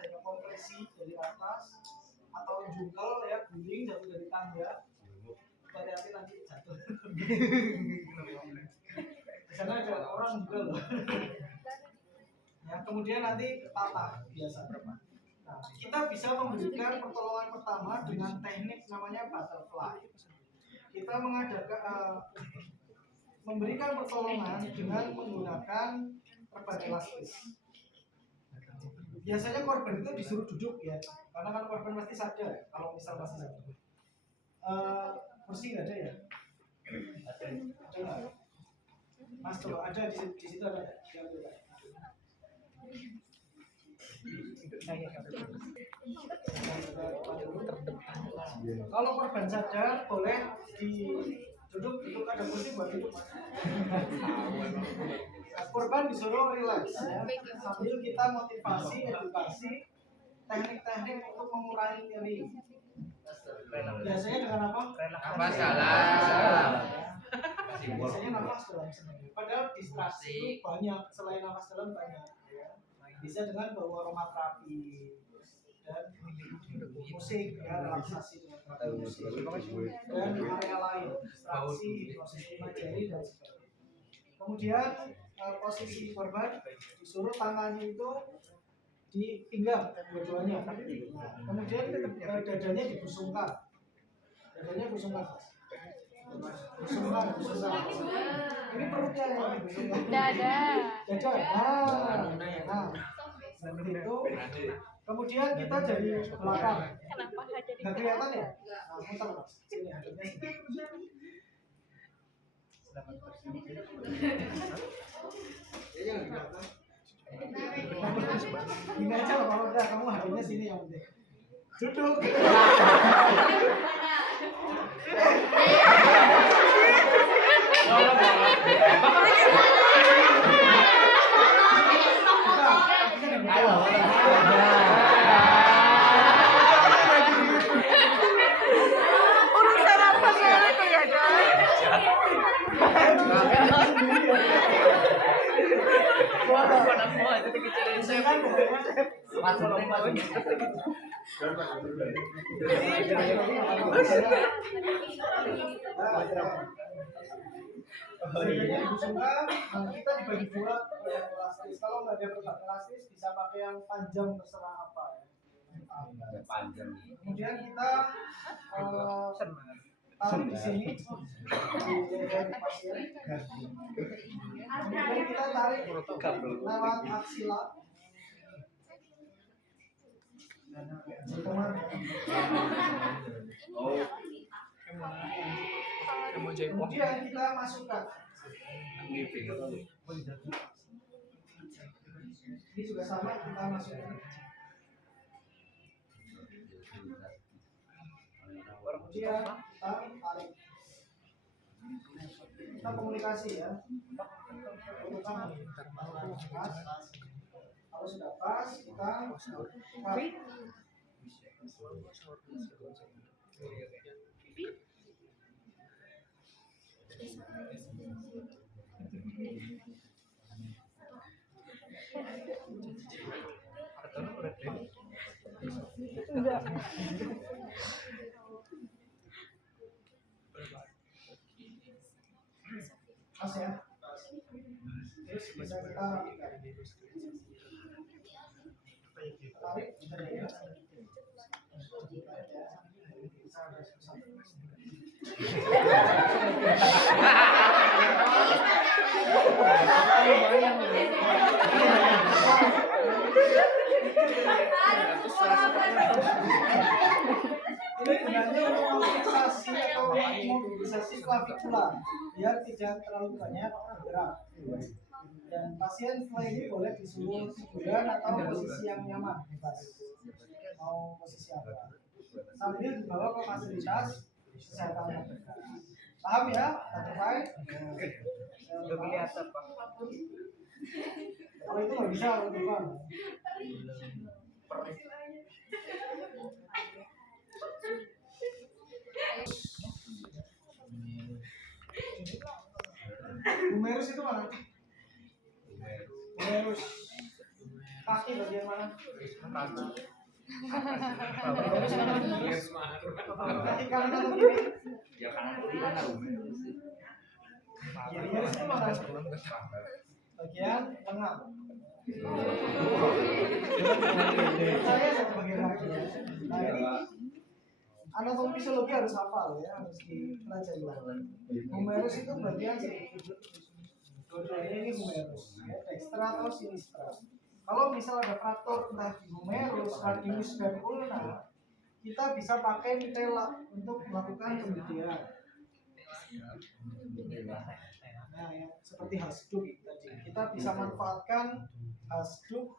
adanya kompresi dari atas atau jungkel ya, guling jatuh dari tangga. Hati-hati nanti jatuh. Di sana ada orang juga loh. Ya, kemudian nanti patah biasa. Nah, kita bisa memberikan pertolongan pertama dengan teknik namanya butterfly. Kita memberikan pertolongan dengan menggunakan perban elastis. Biasanya korban itu disuruh duduk ya, karena kan korban pasti sadar kalau misal masih sadar. Kursi nggak ada ya? Ada nggak? Mas coba ada di situ ada. Kalau korban sadar boleh duduk ada kursi buat duduk. Korban disuruh relax ya, sambil kita motivasi, edukasi teknik-teknik untuk mengurangi nyeri. Biasanya dengan apa? Nafas dalam. Biasanya nafas dalam sebenarnya. Padahal distraksi itu banyak, selain nafas dalam banyak. Bisa dengan bawa aromaterapi dan musik ya, relaksasi dengan musik dan area lain, distraksi, hipnosis imajeri dan sebagainya. Kemudian posisi korban disuruh tangannya itu di pinggang dua-duanya. Kemudian dadanya dibusungkan. Dadanya busungkan. Busungkan. Ini perutnya yang dibusungkan. Dada. Nah, itu. Kemudian kita dari belakang. Nggak kelihatan ya? Nah, putar mas. Sini hadapnya sini. Ini aja kalau udah kamu hadapnya sini yang penting. Duduk. Urusan apa itu ya, kita dibagi dua elastis. Kalau nggak ada perban elastis bisa pakai yang panjang terserah apa ya. Kemudian kita taruh di sini di leher pasien. Kemudian kita tarik lewat aksila. Kemudian kita masukkan. Ini juga sama, kita masukkan. Kemudian kita tarik. Kita komunikasi ya. Kalau sudah pas, kita tarik. Enggak. Pas ya. Terus bisa kita tarik. Ini sebenarnya mobilisasi atau mobilisasi clavicula biar tidak terlalu banyak bergerak. Dan pasien setelah ini boleh disuruh tiduran atau posisi yang nyaman, bebas. Mau posisi apa? Sambil dibawa ke fasilitas kesehatan yang terdekat. Paham ya? Butterfly? Udah kelihatan Pak. Kalau itu nggak bisa, Bang. Humerus itu mana? Humerus. Kaki bagian mana? Kaki kanan atau kiri? Ya kanan kiri kan humerus. Humerus itu mana? Bagian tengah. Saya satu bagian lagi ya. Nah ini anatomi fisiologi harus hafal ya, harus dipelajari. Humerus itu bagian dua-duanya ini humerus, ya, dextra atau sinistra. Kalau misal ada fraktur entah di humerus, radius, dan ulna, kita bisa pakai mitela untuk melakukan pembidian. Nah, ya, seperti hasduk tadi, kita bisa manfaatkan hasduk,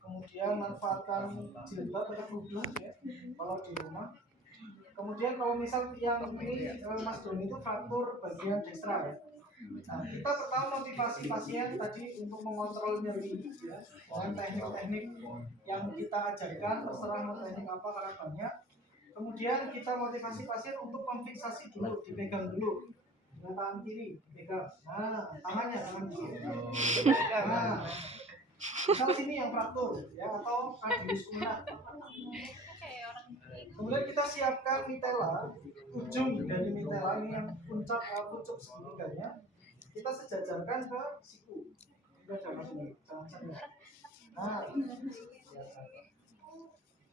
kemudian manfaatkan jilbab atau kublah ya, kalau di rumah. Kemudian kalau misal yang ini Mas Doni itu fraktur bagian dextra ya. Nah, kita pertama motivasi pasien tadi untuk mengontrol nyeri ya, dengan teknik-teknik yang kita ajarkan, terserah mau teknik apa karena banyak. Kemudian kita motivasi pasien untuk memfiksasi dulu, dipegang dulu dengan tangan kiri, dipegang. Nah, tangan kiri. Nah, misal sini yang fraktur ya atau radius ulna. Kemudian kita siapkan mitela, ujung dari mitela ini yang puncak segitiganya kita sejajarkan ke siku. Kita jangan sana. Nah,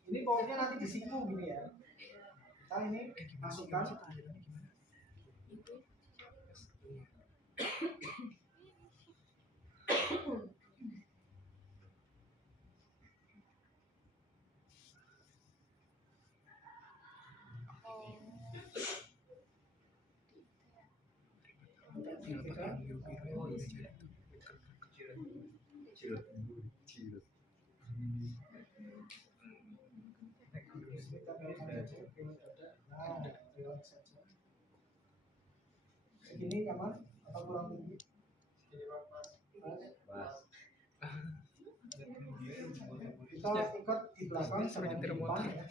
ini pokoknya nanti di siku gini ya. Kita ini masukkan. Segini nyaman atau kurang tinggi? Kita ikat di belakang sama di depan ya.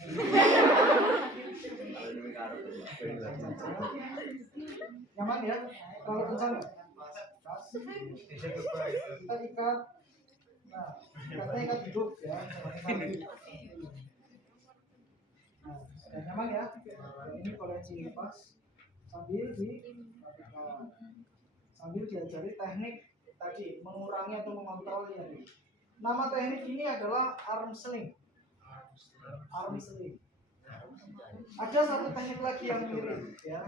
Nyaman ya? Kalau kencang nggak? Kita ikat. Nah, ikatnya ikat hidup ya. Nah, sudah nyaman ya? Ini koleksi lepas sambil diajari teknik tadi mengurangi atau mengontrol nyeri. Nama teknik ini adalah arm sling. Ada satu teknik lagi yang mirip ya.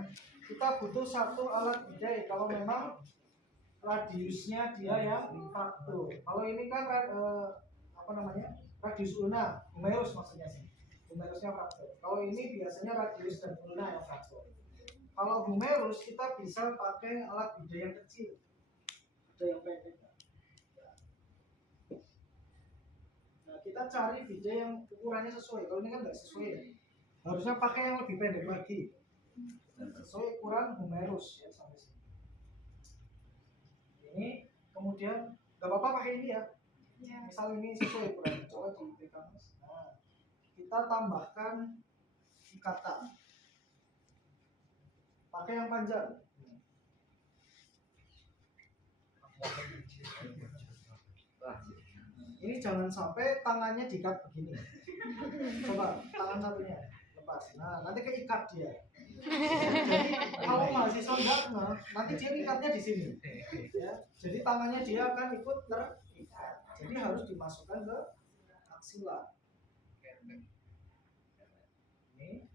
Kita butuh satu alat bidai kalau memang radiusnya dia yang fraktur. Kalau ini kan radius ulna, humerus maksudnya sih. Humerusnya fraktur. Kalau ini biasanya radius dan ulna yang fraktur. Kalau humerus kita bisa pakai alat bidai yang kecil, ada yang pendek. Nah, kita cari bidai yang ukurannya sesuai. Kalau ini kan nggak sesuai ya. Harusnya pakai yang lebih pendek lagi, sesuai ukuran humerus ya sampai sini. Ini kemudian nggak apa-apa pakai ini ya. Misal ini sesuai ukuran, coba dipegang. Nah, kita tambahkan ikatan. Pakai yang panjang. Ini jangan sampai tangannya diikat begini. Coba tangan satunya lepas. Nah, nanti keikat dia. Jadi kalau mahasiswa enggak, nanti dia ikatnya di sini. Ya, jadi tangannya dia akan ikut terikat. Jadi harus dimasukkan ke aksila. Ini.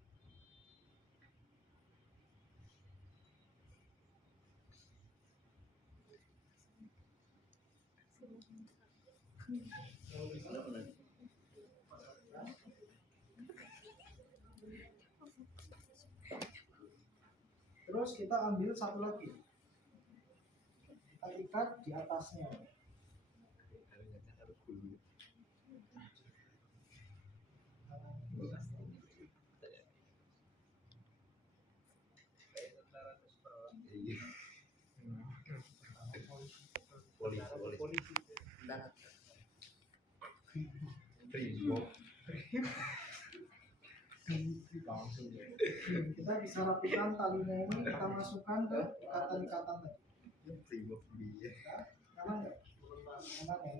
Terus kita ambil satu lagi, kita ikat di atasnya. Kita bisa rapikan talinya ini, kita masukkan ke ikatan-ikatan tadi. Nyaman nggak? Nyaman ya?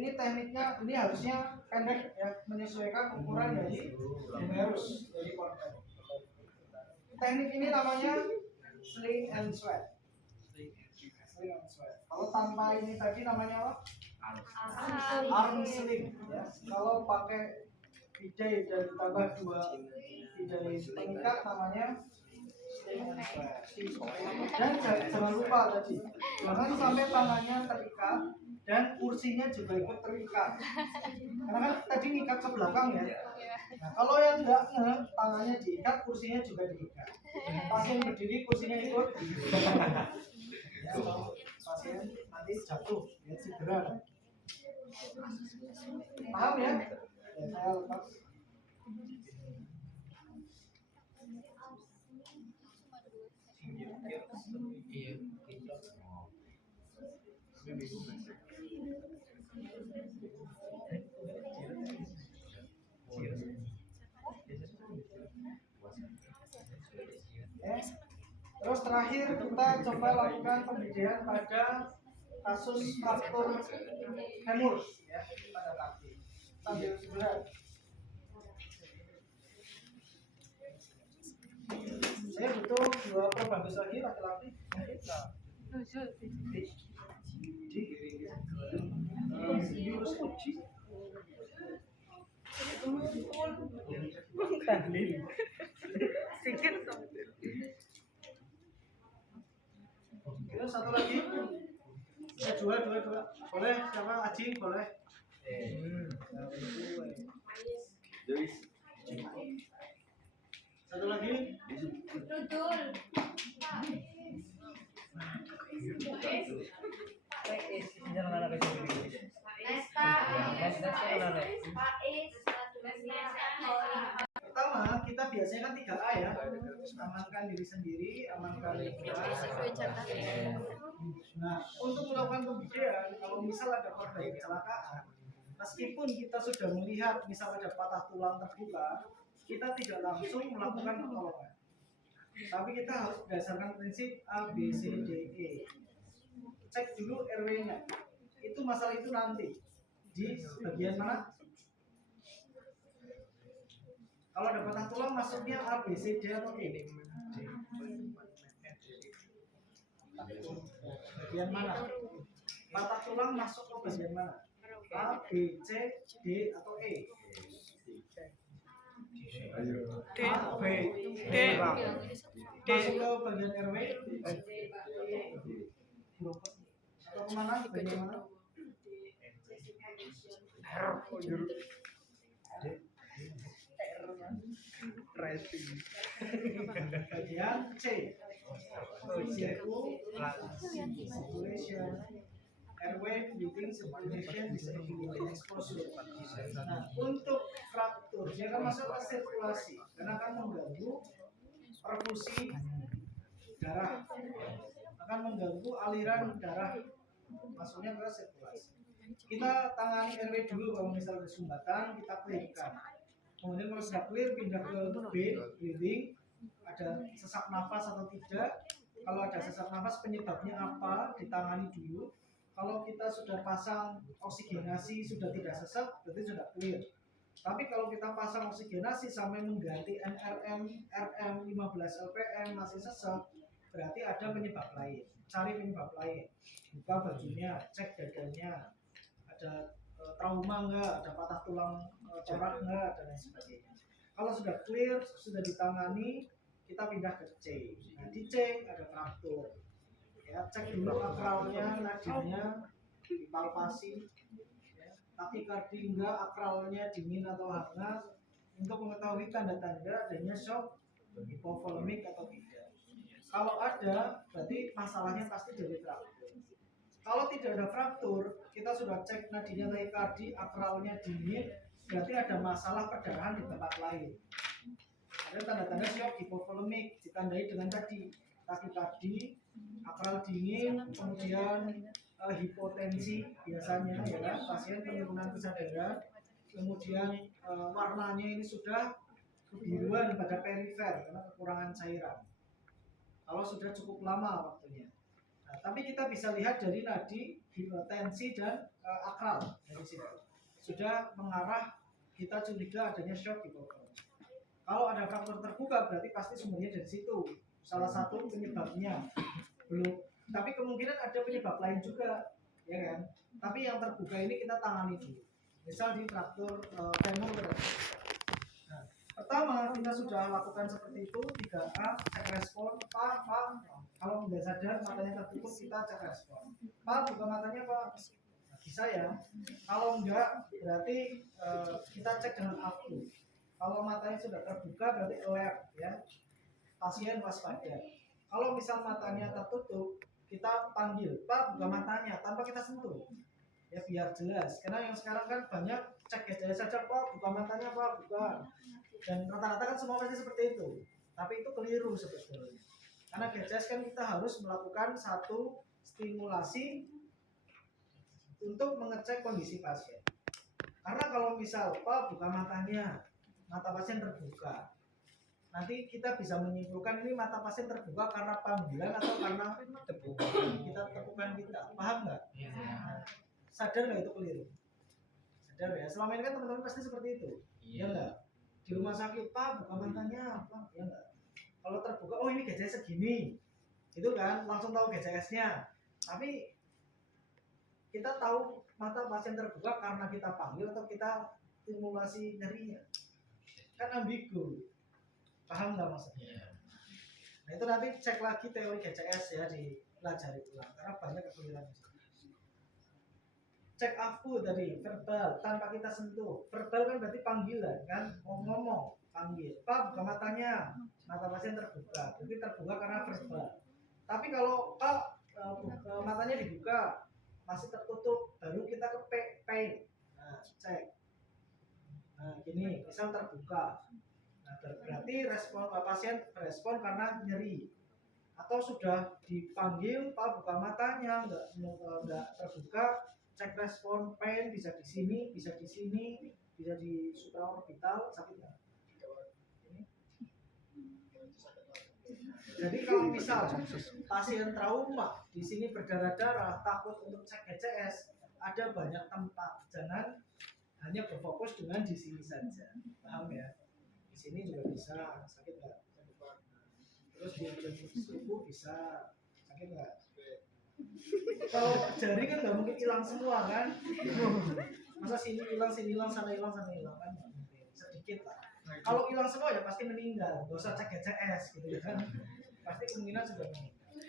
ini tekniknya, ini harusnya pendek ya, menyesuaikan ukuran dari humerus dari korban. Teknik ini namanya sling and sweat. Sling and sweat. Kalau tanpa ini tadi namanya apa? Arm sling. Ya. Kalau pakai bidai dan ditambah 2 bidai pengikat namanya sling and sweat. Dan jangan lupa tadi, jangan sampai tangannya terikat dan kursinya juga ikut terikat. Karena kan tadi ngikat ke belakang ya. Nah, kalau yang enggak tangannya diikat, kursinya juga diikat. Pasien berdiri, kursinya ikut. Ya, kalau pasien nanti jatuh, ya cedera. Paham ya? Ya, saya lepas. Terus terakhir kita coba lakukan pembedaan pada kasus fraktur femur ya, pada kaki sambil berat. Saya butuh 2 probandus lagi laki-laki. Terus satu lagi. Dua. Boleh siapa? Aji boleh. Satu lagi. Pertama, kita biasanya kan 3A ya. Amankan diri sendiri, amankan lingkungan. Nah, untuk melakukan pembedaan, kalau misal ada korban kecelakaan, meskipun kita sudah melihat misal ada patah tulang terbuka, kita tidak langsung melakukan pertolongan. Tapi kita harus berdasarkan prinsip A, B, C, D, E. Cek dulu RW-nya. Itu masalah itu nanti di bagian mana? Kalau ada patah tulang masuknya A, B, C, D atau E? Bagian mana? Patah tulang masuk ke bagian mana? A, B, C, D atau E? A, B, D. Masuk ke bagian RW? Atau kemana? Bagian mana? Bagian C. Circulation, airway, breathing, circulation, disability, exposure. Nah, untuk fraktur, dia akan masuk ke sirkulasi karena akan mengganggu perfusi darah, akan mengganggu aliran darah masuknya ke sirkulasi. Kita tangani airway dulu, kalau misalnya ada sumbatan kita clearkan. Kemudian kalau sudah clear pindah ke B, breathing, ada sesak nafas atau tidak. Kalau ada sesak nafas penyebabnya apa, ditangani dulu. Kalau kita sudah pasang oksigenasi sudah tidak sesak, berarti sudah clear. Tapi kalau kita pasang oksigenasi sampai mengganti NRM, RM 15 LPM masih sesak, berarti ada penyebab lain. Cari penyebab lain. Buka bajunya, cek dadanya, ada trauma enggak, ada patah tulang corak enggak, dan lain sebagainya. Kalau sudah clear, sudah ditangani, kita pindah ke C. Nah, di C ada fraktur. Ya, cek dulu akralnya, nadinya, dipalpasi. Ya, takikardi enggak, akralnya dingin atau hangat, untuk mengetahui tanda-tanda adanya shock, hipovolemik atau tidak. Kalau ada, berarti masalahnya pasti dari fraktur. Kalau tidak ada fraktur, kita sudah cek nadinya takikardi, akralnya dingin, berarti ada masalah perdarahan di tempat lain. Ada tanda-tanda shock hipovolemik, ditandai dengan tadi takikardi, akral dingin, kemudian hipotensi biasanya ya kan, pasien penurunan kesadaran, kemudian warnanya ini sudah kebiruan pada perifer karena kekurangan cairan. Kalau sudah cukup lama waktunya. Nah, tapi kita bisa lihat dari nadi, hipotensi dan akral dari situ. Sudah mengarah kita curiga adanya shock hipotermia. Kalau ada faktor terbuka berarti pasti sumbernya dari situ. Salah satu penyebabnya belum. Tapi kemungkinan ada penyebab lain juga, ya kan? Tapi yang terbuka ini kita tangani dulu. Misal di fraktur femur berarti. Nah, pertama kita sudah lakukan seperti itu 3A, cek respon, Pak. Kalau nggak sadar matanya tertutup kita cek respon. Pak, buka matanya Pak. Nah, bisa ya. Kalau enggak berarti kita cek dengan aku. Kalau matanya sudah terbuka berarti alert ya. Pasien waspada. Kalau misal matanya tertutup, kita panggil, Pak buka matanya tanpa kita sentuh. Ya biar jelas. Karena yang sekarang kan banyak cek GCS saja, Pak buka matanya Pak buka. Dan rata-rata kan semua pasti seperti itu. Tapi itu keliru sebetulnya. Karena GCS kan kita harus melakukan satu stimulasi untuk mengecek kondisi pasien. Karena kalau misal Pak buka matanya, mata pasien terbuka. Nanti kita bisa menyimpulkan ini mata pasien terbuka karena panggilan atau karena kita tepukan kita. Paham nggak? Sadar nggak itu keliru? Sadar ya. Selama ini kan teman-teman pasti seperti itu. Ya nggak? Di rumah sakit Pak buka matanya, Pak ya nggak? Kalau terbuka, oh ini GCS segini, itu kan langsung tahu GCS-nya. Tapi kita tahu mata pasien terbuka karena kita panggil atau kita stimulasi nyerinya. Kan ambigu. Paham nggak maksudnya? Nah itu nanti cek lagi teori GCS ya, dipelajari ulang karena banyak kekeliruan. Cek aku tadi verbal tanpa kita sentuh. Verbal kan berarti panggilan kan, ngomong panggil. Pak buka matanya, mata pasien terbuka. Berarti terbuka karena verbal. Tapi kalau Pak matanya dibuka masih tertutup, baru kita ke pain. Nah cek. Nah gini, misal terbuka. Nah, berarti respon pasien respon karena nyeri atau sudah dipanggil Pak buka matanya enggak terbuka, cek respon pain bisa di sini bisa di supraorbital sakit nggak? Jadi kalau misal pasien trauma di sini berdarah-darah takut untuk cek GCS, ada banyak tempat, jangan hanya berfokus dengan di sini saja, paham ya? Di sini juga bisa sakit nggak? Terus di tubuh bisa sakit nggak? Kalau jari kan nggak mungkin hilang semua kan? Masa sini hilang sana hilang kan? Sedikit lah. Kalau hilang semua ya pasti meninggal. Gak usah cek GCS gitu ya kan? Pasti kemungkinan sudah meninggal.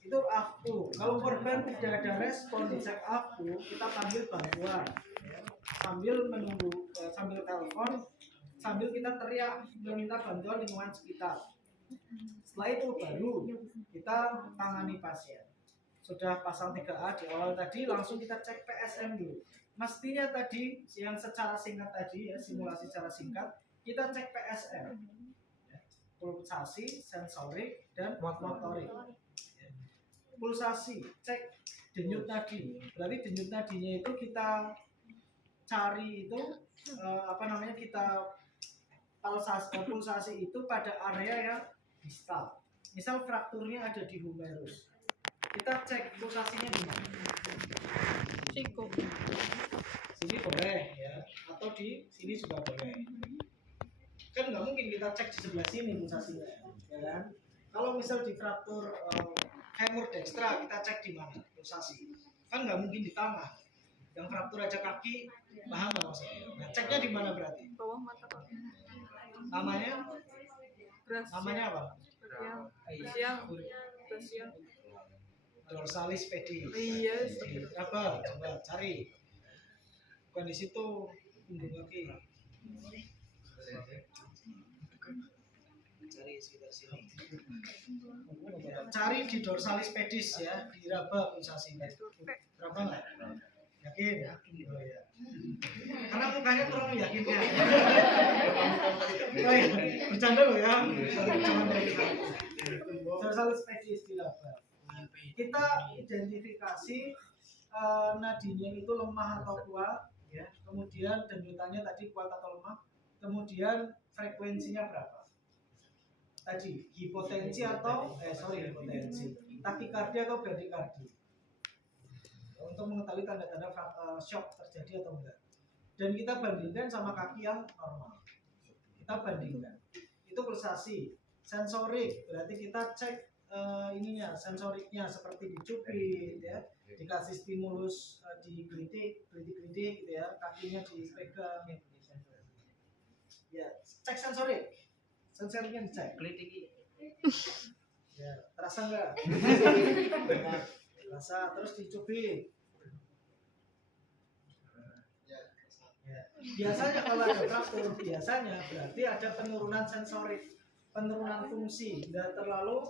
Itu aku. Kalau korban tidak ada respon di cek aku, kita panggil bantuan. Ya. Sambil menunggu, sambil telepon. Sambil kita teriak meminta bantuan lingkungan sekitar. Setelah itu baru kita tangani pasien. Sudah pasang 3A di awal tadi, langsung kita cek PSM dulu. Mestinya tadi yang secara singkat tadi ya, simulasi secara singkat, kita cek PSM. Pulsasi, sensorik, dan motorik. Pulsasi, cek denyut nadi. Berarti denyut nadinya itu kita cari itu kita pulsasi itu pada area yang distal. Misal frakturnya ada di humerus. Kita cek pulsasinya di mana? Siku. Sini boleh ya, atau di sini juga boleh. Kan nggak mungkin kita cek di sebelah sini pulsasinya, ya kan? Kalau misal di fraktur femur dextra kita cek di mana pulsasi? Kan nggak mungkin di tangan. Yang fraktur aja kaki, paham nggak maksudnya? Nah, ceknya di mana berarti? Bawah mata kok. Namanya apa? Brasial. Dorsalis pedis. Iya. Apa? Coba cari. Bukan di situ, punggung kaki. Cari sekitar sini. Cari di dorsalis pedis ya, di raba pulsasinya. Raba nggak? Yakin? Oh ya. Karena mukanya kurang meyakinkan. Oh ya, bercanda loh ya. Dorsalis pedis di raba. Kita identifikasi nadinya itu lemah atau kuat, ya. Kemudian denyutannya tadi kuat atau lemah. Kemudian frekuensinya berapa? Tadi hipotensi atau hipotensi, takikardia atau bradikardia. untuk mengetahui tanda-tanda shock terjadi atau enggak. Dan kita bandingkan sama kaki yang normal. Kita bandingkan. Itu pulsasi. Sensorik berarti kita cek ininya, sensoriknya seperti dicubit ya, dikasih stimulus digelitik gitu ya, kakinya dipegang. Ya, cek sensorik. Sensoriknya dicek. Gelitik. Ya, terasa enggak? Terasa, terus dicubit. Ya. Biasanya kalau ada fraktur, biasanya berarti ada penurunan sensorik, penurunan fungsi, tidak terlalu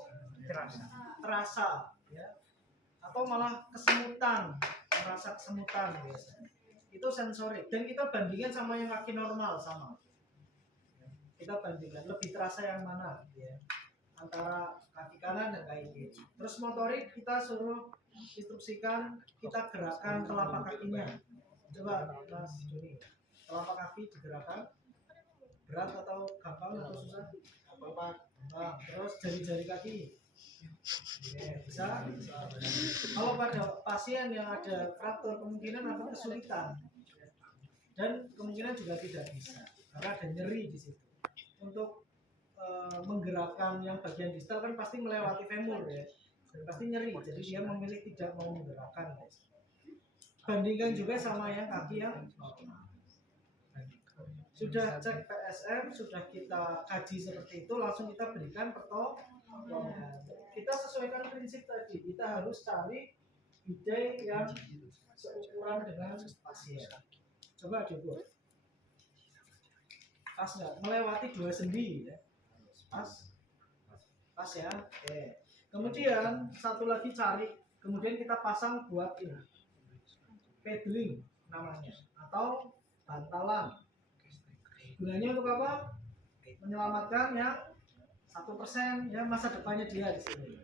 terasa, ya. Atau malah kesemutan, merasa kesemutan biasanya. Itu sensorik. Dan kita bandingkan sama yang kaki normal sama. Kita bandingkan lebih terasa yang mana, ya. Antara kaki kanan dan kaki kiri. Terus motorik kita suruh instruksikan, kita gerakan telapak kakinya. Coba Mas Joni, telapak kaki digerakkan, berat atau gampang atau susah? Gampang. Terus jari-jari kaki. Oke, bisa. Kalau pada pasien yang ada fraktur kemungkinan akan kesulitan dan kemungkinan juga tidak bisa karena ada nyeri di situ. Untuk menggerakkan yang bagian distal kan pasti melewati femur ya, dan pasti nyeri. Jadi dia memilih tidak mau menggerakkan. Guys. Bandingkan juga sama yang kaki yang normal. Sudah cek PSM, sudah kita kaji seperti itu, langsung kita berikan pertolongan. Kita sesuaikan prinsip tadi, kita harus cari bidai yang seukuran dengan pasien. Coba diukur. Pas nggak? Melewati 2 sendi ya. Pas ya. Oke. Kemudian satu lagi cari, kemudian kita pasang buat ini. Pedaling namanya atau bantalan. Gunanya untuk apa? Menyelamatkan yang 1% ya masa depannya dia di sini.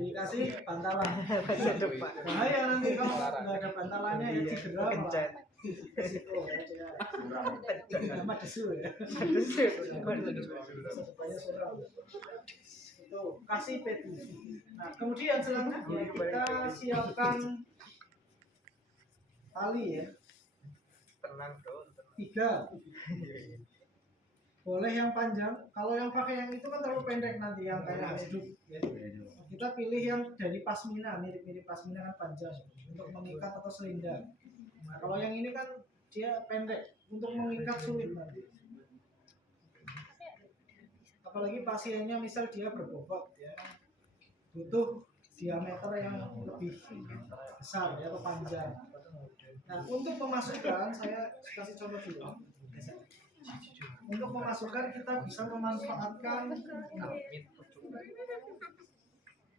Dikasih bantalan. Masa depan. Bahaya nanti kalau nggak ada bantalannya ya cedera. Risiko ya. Nama desu ya. Masa depannya suram. Itu kasih pedaling. Nah kemudian selanjutnya kita siapkan tali ya. Tenang bro. 3. Boleh yang panjang. Kalau yang pakai yang itu kan terlalu pendek nanti yang kayak hidup. Ya. Kita pilih yang dari pasmina, mirip-mirip pasmina kan panjang untuk mengikat atau selindang. Nah, kalau yang ini kan dia pendek untuk mengikat sulit nanti. Apalagi pasiennya misal dia berbobot ya, butuh diameter yang lebih besar ya atau panjang. Nah, untuk memasukkan saya kasih contoh dulu. Untuk memasukkan kita bisa memanfaatkan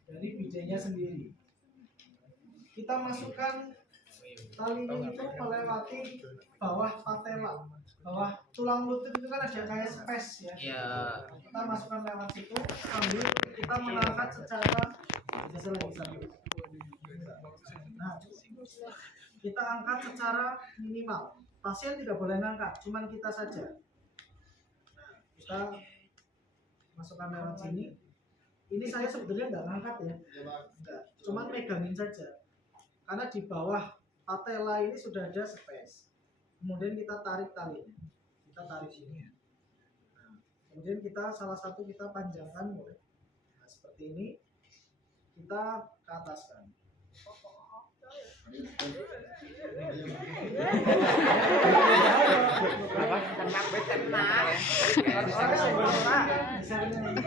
dari bidainya sendiri. Kita masukkan talinya itu melewati bawah patella, bawah tulang lutut itu kan ada kayak space ya. Iya. Kita masukkan lewat situ sambil kita mengangkat secara Nah, kita angkat secara minimal. Pasien tidak boleh ngangkat, cuman kita saja. Nah, kita masukkan lewat sini. Ini saya sebetulnya nggak ngangkat ya, enggak, cuman megangin saja. Karena di bawah patella ini sudah ada space. Kemudian kita tarik talinya, kita tarik sini. Nah, kemudian kita salah satu kita panjangkan boleh. Nah, seperti ini kita ke ataskan.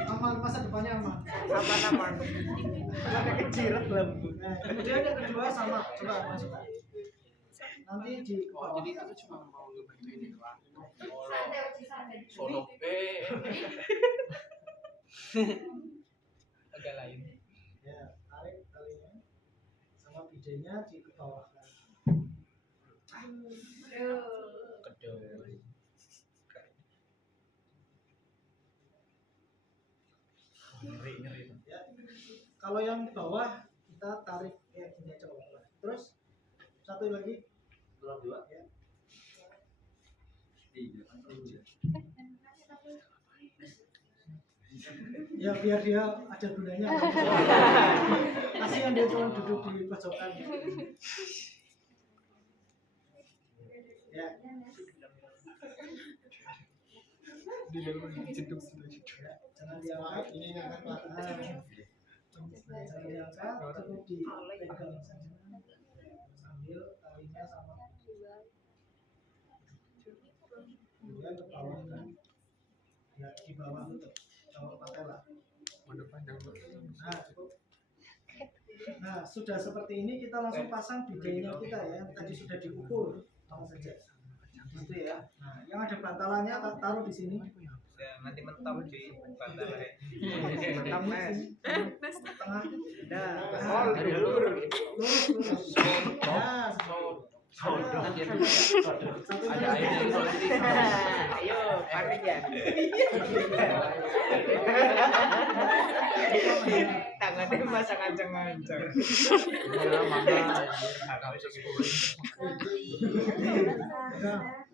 Aman, masa depannya aman. Aman. Ada kecirat lampu. Kemudian yang kedua sama, coba masukkan. Nanti di Jadi itu cuma mau ngebantu ini doang. Sono Agak lain. ya tarik talinya sama bidainya di bawahkan. Nyeri. Ya. Kalau yang bawah kita tarik ya gini aja bawah. Terus satu lagi. Tulang 2. Ya. 3. Ya biar dia ada gunanya. Kasihan dia cuma duduk di pojokan. Ya. Di dalam jeduk sudah Ya, jangan diangkat. Jangan diangkat, cukup dipegang saja. Sambil talinya sama. Kemudian ke bawah kan. Ya di bawah tutup. Kalau patella. Waduh panjang banget. Nah, cukup. Nah, sudah seperti ini kita langsung pasang bidainya kita ya. Tadi sudah diukur, langsung saja. Gitu ya. Nah, yang ada bantalannya taruh di sini. Ya, nanti mentok di bantalnya. Mentok mes. Tengah. Nah, Lurus. Nah, Ada airnya. ayo, panik ya. Tangannya masang ancang-ancang. Ya, mangga. Agak bisa Nah,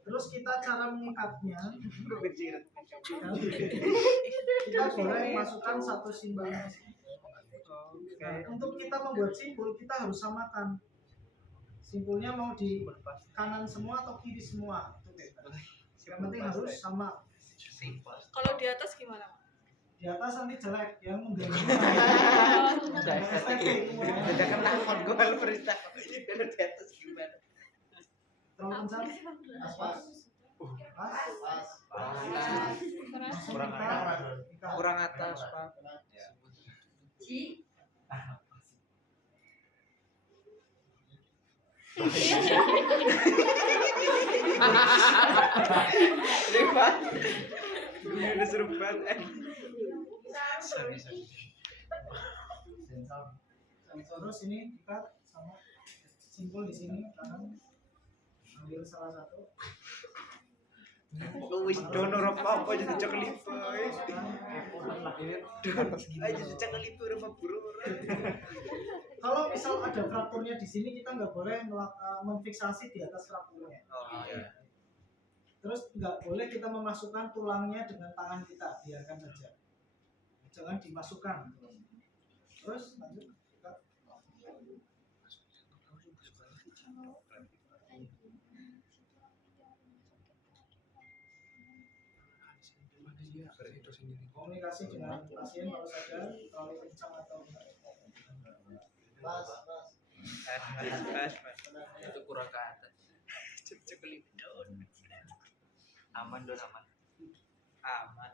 terus kita cara mengikatnya, Kecil. kita boleh masukkan satu simbol. Nah, untuk kita membuat simpul kita harus samakan. Simpulnya mau di kanan semua atau kiri semua, itu bebas. Yang penting harus sama. Kalau di atas gimana? Di atas nanti jelek, yang mengganggu. Udah estetik. Udah kenal gol perintah. Dari di atas gimana? Terlalu kencang? Pas. Kurang Kurang atas, Pak. Lepas. Ini udah seru banget. Terus ini ikat sama simpul di sini kanan. Ambil salah satu. Wis dono apa jadi ceklik. Ayo jadi ceklik sama buru. Kalau misal ada frakturnya di sini kita nggak boleh memfiksasi di atas frakturnya. Oh iya. Terus nggak boleh kita memasukkan tulangnya dengan tangan kita, biarkan saja. Jangan dimasukkan. Terus lanjut. Komunikasi dengan pasien kalau sadar terlalu kencang atau enggak. Pas. Itu kurang ke atas. Ceklik. Aman don aman. Aman.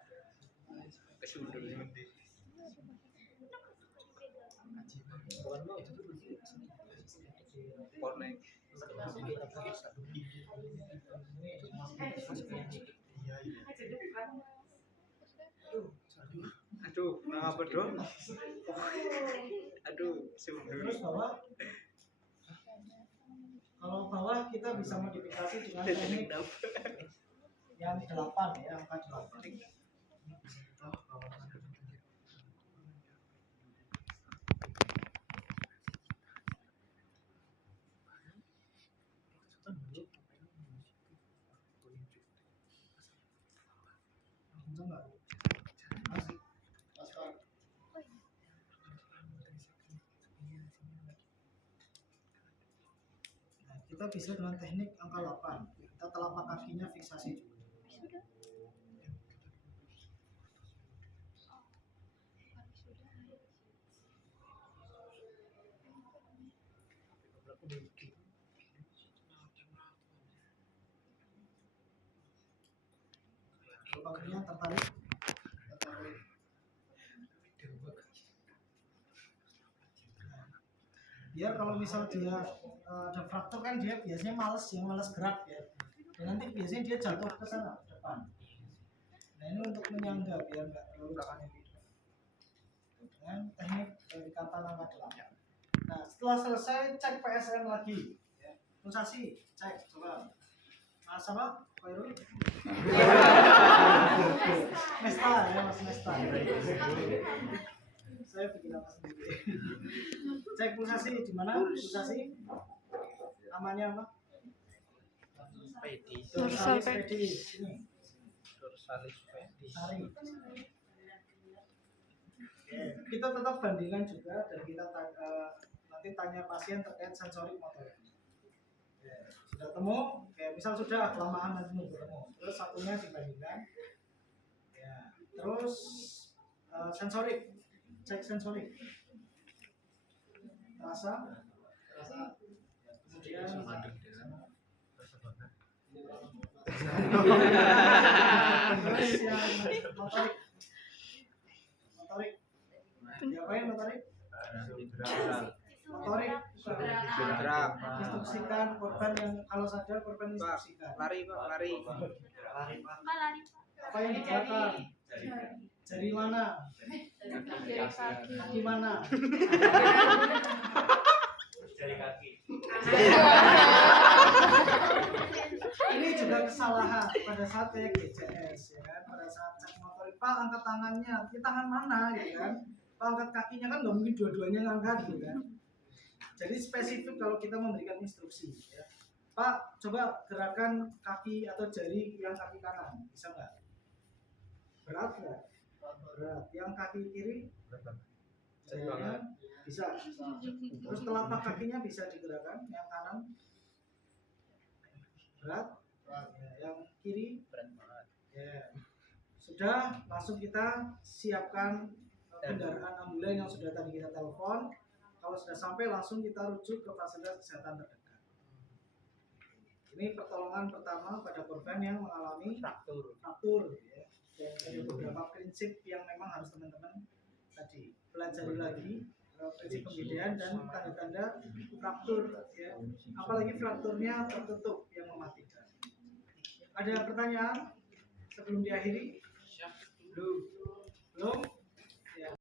Kesundul nanti. Connect. Aduh, apa dong? Aduh, sundul. Terus bawah. Kalau bawah kita bisa modifikasi dengan teknik yang 8 ya, angka 8. Nah, kita bisa dengan teknik angka 8. Kita telapak kakinya fiksasi juga. Telapak kakinya tertarik. Biar kalau misal dia ada fraktur kan dia biasanya males gerak ya. Dan nanti biasanya dia jatuh ke sana ke depan. Nah ini untuk menyangga biar nggak terlalu banyak dengan teknik dari kata angka 8. Nah setelah selesai cek PSN lagi, ya. Pulsasi cek coba. Mas apa? Khairul? Mesta ya Mas Mesta. Saya bikin apa sendiri. Cek pulsasi di mana? Pulsasi namanya apa? Pedi. Dorsal pedi. Sini. Sari. Kita tetap bandingkan juga dan kita nanti tanya pasien terkait sensorik motorik. Sudah temu, misal sudah kelamaan nanti nunggu ketemu, terus satunya dibandingkan. Terus sensorik, cek sensorik, rasa, kemudian terus yang motorik, diapain motorik? Motorik, instruksikan korban yang kalau sadar korban instruksikan. Lari Pak, lari. Apa yang digerakkan? Jari mana? Kaki mana? Jari kaki. Ini juga kesalahan pada saat kayak GCS ya kan, pada saat cek motorik, Pak angkat tangannya, di tangan mana gitu kan, Pak angkat kakinya kan nggak mungkin dua-duanya ngangkat gitu kan. Jadi spesifik kalau kita memberikan instruksi ya, Pak coba gerakan kaki atau jari yang kaki kanan, bisa nggak? Berat nggak? Berat. Yang kaki kiri? Jarinya bisa. Terus telapak kakinya bisa digerakkan, yang kanan berat, ya, yang kiri berat banget. Ya. Sudah, langsung kita siapkan kendaraan ambulan yang sudah tadi kita telepon. Kalau sudah sampai langsung kita rujuk ke fasilitas kesehatan terdekat. Ini pertolongan pertama pada korban yang mengalami fraktur ya. Dan ada beberapa prinsip yang memang harus teman-teman tadi pelajari lagi, prinsip pembedaan dan tanda-tanda fraktur ya. Apalagi frakturnya tertutup yang mematikan. Ada pertanyaan sebelum diakhiri? Belum.